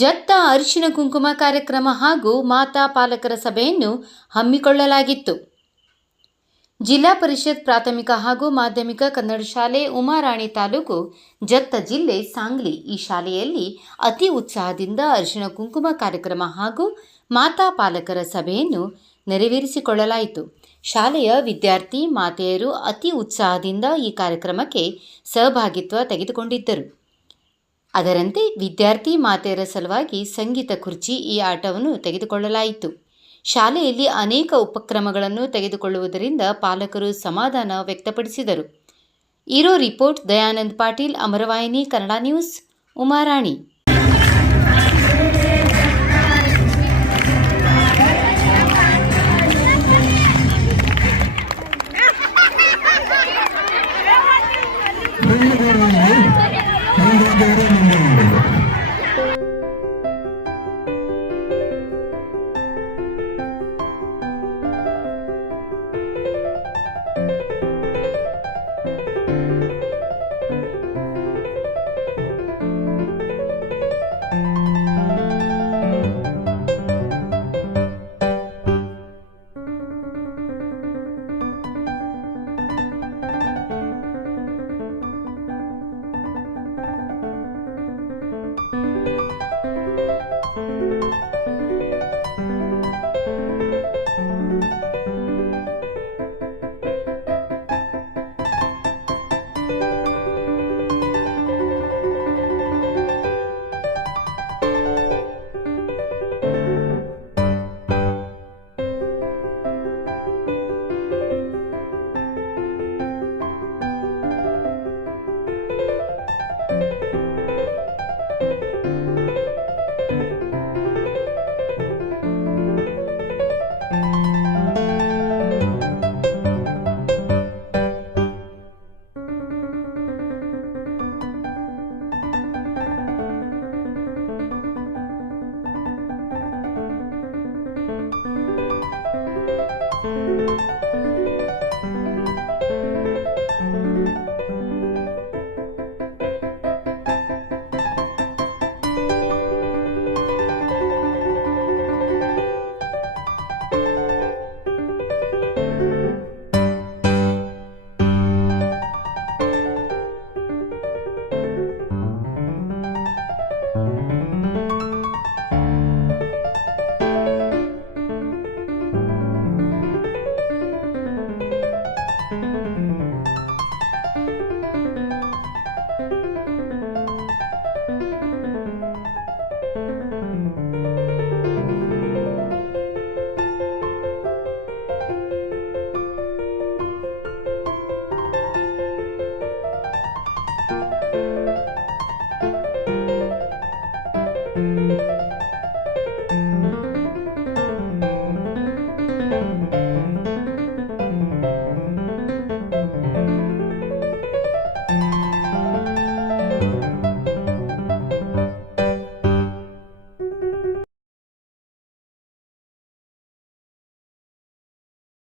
ಜತ್ತ ಅರಿಶಿನ ಕುಂಕುಮ ಕಾರ್ಯಕ್ರಮ ಹಾಗೂ ಮಾತಾ ಪಾಲಕರ ಸಭೆಯನ್ನು ಹಮ್ಮಿಕೊಳ್ಳಲಾಗಿತ್ತು. ಜಿಲ್ಲಾ ಪರಿಷತ್ ಪ್ರಾಥಮಿಕ ಹಾಗೂ ಮಾಧ್ಯಮಿಕ ಕನ್ನಡ ಶಾಲೆ ಉಮಾರಾಣಿ ತಾಲೂಕು ಜತ್ತ ಜಿಲ್ಲೆ ಸಾಂಗ್ಲಿ ಈ ಶಾಲೆಯಲ್ಲಿ ಅತಿ ಉತ್ಸಾಹದಿಂದ ಅರಿಶಿನ ಕುಂಕುಮ ಕಾರ್ಯಕ್ರಮ ಹಾಗೂ ಮಾತಾ ಪಾಲಕರ ಸಭೆಯನ್ನು ನೆರವೇರಿಸಿಕೊಳ್ಳಲಾಯಿತು. ಶಾಲೆಯ ವಿದ್ಯಾರ್ಥಿ, ಮಾತೆಯರು ಅತಿ ಉತ್ಸಾಹದಿಂದ ಈ ಕಾರ್ಯಕ್ರಮಕ್ಕೆ ಸಹಭಾಗಿತ್ವ ತೆಗೆದುಕೊಂಡಿದ್ದರು. ಅದರಂತೆ ವಿದ್ಯಾರ್ಥಿ ಮಾತೆಯರ ಸಲುವಾಗಿ ಸಂಗೀತ ಕುರ್ಚಿ ಈ ಆಟವನ್ನು ತೆಗೆದುಕೊಳ್ಳಲಾಯಿತು. ಶಾಲೆಯಲ್ಲಿ ಅನೇಕ ಉಪಕ್ರಮಗಳನ್ನು ತೆಗೆದುಕೊಳ್ಳುವುದರಿಂದ ಪಾಲಕರು ಸಮಾಧಾನ ವ್ಯಕ್ತಪಡಿಸಿದರು. ಇರೋ report Dayanand Patil, Amaravahini, Kannada news, Umarani. Gary Moore.